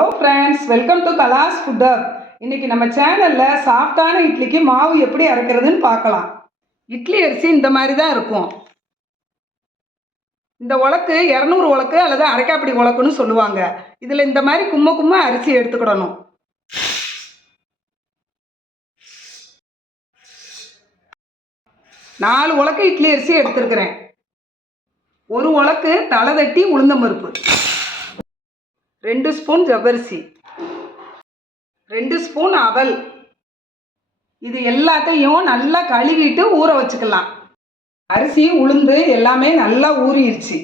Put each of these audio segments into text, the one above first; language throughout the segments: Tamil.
Hello friends welcome to Kala's food hub இன்னைக்கு நம்ம சேனலில் சாஃப்டான இட்லிக்கு மாவு எப்படி அரைக்கிறதுன்னு பார்க்கலாம். இட்லி அரிசி இந்த மாதிரி தான் இருக்கும். இந்த உலக்கு இரநூறு உலக்கு அல்லது அரைக்காப்படி உலக்குன்னு சொல்லுவாங்க. இதில் இந்த மாதிரி கும்ம கும்ம அரிசி எடுத்துக்கிடணும். நாலு உலக்கு இட்லி அரிசி எடுத்துருக்கிறேன். ஒரு உலக்கு தலை தட்டி உளுந்தம்பருப்பு. ரெண்டு ஸ்பூன் ஜவ்வரிசி. ரெண்டு ஸ்பூன் அவல். இது எல்லாத்தையும் நல்லா கழுவிட்டு ஊற வச்சுக்கலாம். அரிசி உளுந்து எல்லாமே நல்லா ஊறிடுச்சு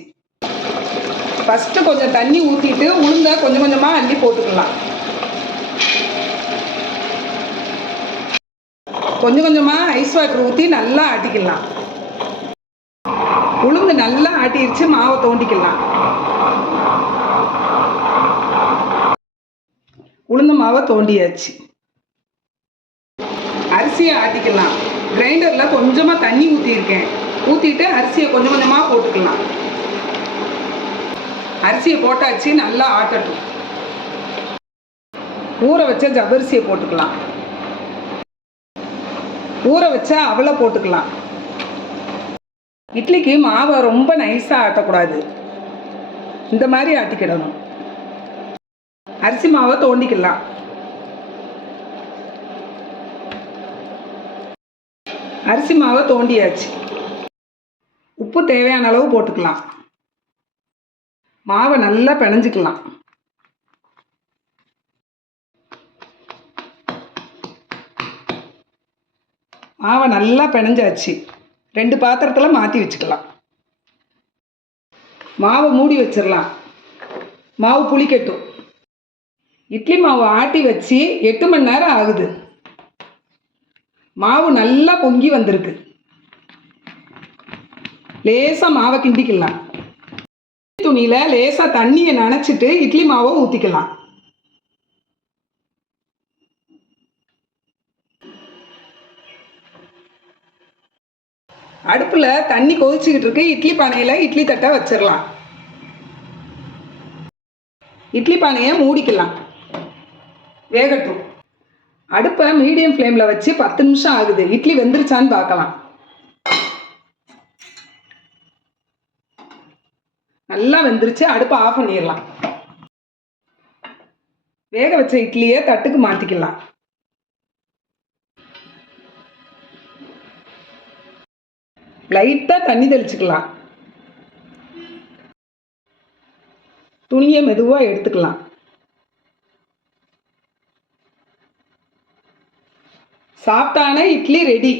ஃபஸ்ட்டு கொஞ்சம் தண்ணி ஊற்றிட்டு உளுந்த கொஞ்சம் கொஞ்சமாக அள்ளி போட்டுக்கலாம். கொஞ்சம் கொஞ்சமாக ஐஸ் வாட்டர் ஊற்றி நல்லா ஆட்டிக்கலாம். உளுந்து நல்லா ஆட்டிருச்சு மாவை தோண்டிக்கலாம். உளுந்து மாவை தோண்டியாச்சு. அரிசியை ஆட்டிக்கலாம். கிரைண்டரில் கொஞ்சமாக தண்ணி ஊற்றியிருக்கேன் ஊற்றிட்டு அரிசியை கொஞ்சம் கொஞ்சமாக போட்டுக்கலாம். அரிசியை போட்டாச்சு நல்லா ஆட்டட்டும். ஊற வச்ச ஜவ்வரிசியை போட்டுக்கலாம். ஊற வச்சா அவளை போட்டுக்கலாம். இட்லிக்கு மாவை ரொம்ப நைஸாக ஆட்டக்கூடாது. இந்த மாதிரி ஆட்டிக்கிடணும். அரிசி மாவை தோண்டிக்கலாம். அரிசி மாவை தோண்டியாச்சு. உப்பு தேவையான அளவு போட்டுக்கலாம். மாவை நல்லா பிணைஞ்சிக்கலாம். மாவை நல்லா பிணைஞ்சாச்சு. ரெண்டு பாத்திரத்தில் மாற்றி வச்சுக்கலாம். மாவை மூடி வச்சிடலாம் மாவு புளிக்கட்டும். இட்லி மாவு ஆட்டி வச்சு எட்டு மணி நேரம் ஆகுது. மாவு நல்லா பொங்கி வந்திருக்கு. லேசாக மாவை கிண்டிக்கலாம். துணியில் லேசாக தண்ணியை நனைச்சிட்டு இட்லி மாவை ஊற்றிக்கலாம் அடுப்பில் தண்ணி கொதிச்சுக்கிட்டு இருக்கு. இட்லி பானையில் இட்லி தட்டை வச்சிடலாம். இட்லி பானையை மூடிக்கலாம். வேகட்டும். அடுப்பை மீடியம் ஃப்ளேமில் வச்சு பத்து நிமிஷம் ஆகுது. இட்லி வெந்துருச்சான்னு பார்க்கலாம். நல்லா வெந்துருச்சு. அடுப்பை ஆஃப் பண்ணிடலாம். வேக வச்ச இட்லியை தட்டுக்கு மாற்றிக்கலாம் லைட்டாக தண்ணி தெளிச்சுக்கலாம். துணியை மெதுவாக எடுத்துக்கலாம். சாஃப்டான இட்லி ரெடி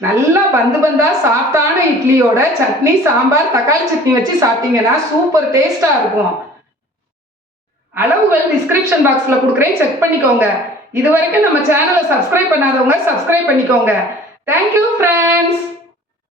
நல்லா பந்து பந்தா சாஃப்டான இட்லியோட சட்னி சாம்பார் தக்காளி சட்னி வச்சு சாப்பிட்டீங்கன்னா சூப்பர் டேஸ்டாக இருக்கும். அளவுகள் டிஸ்கிரிப்ஷன் பாக்ஸில் கொடுக்குறேன். செக் பண்ணிக்கோங்க. இது வரைக்கும் நம்ம சேனலை சப்ஸ்கிரைப் பண்ணாதவங்க சப்ஸ்கிரைப் பண்ணிக்கோங்க. Thank you friends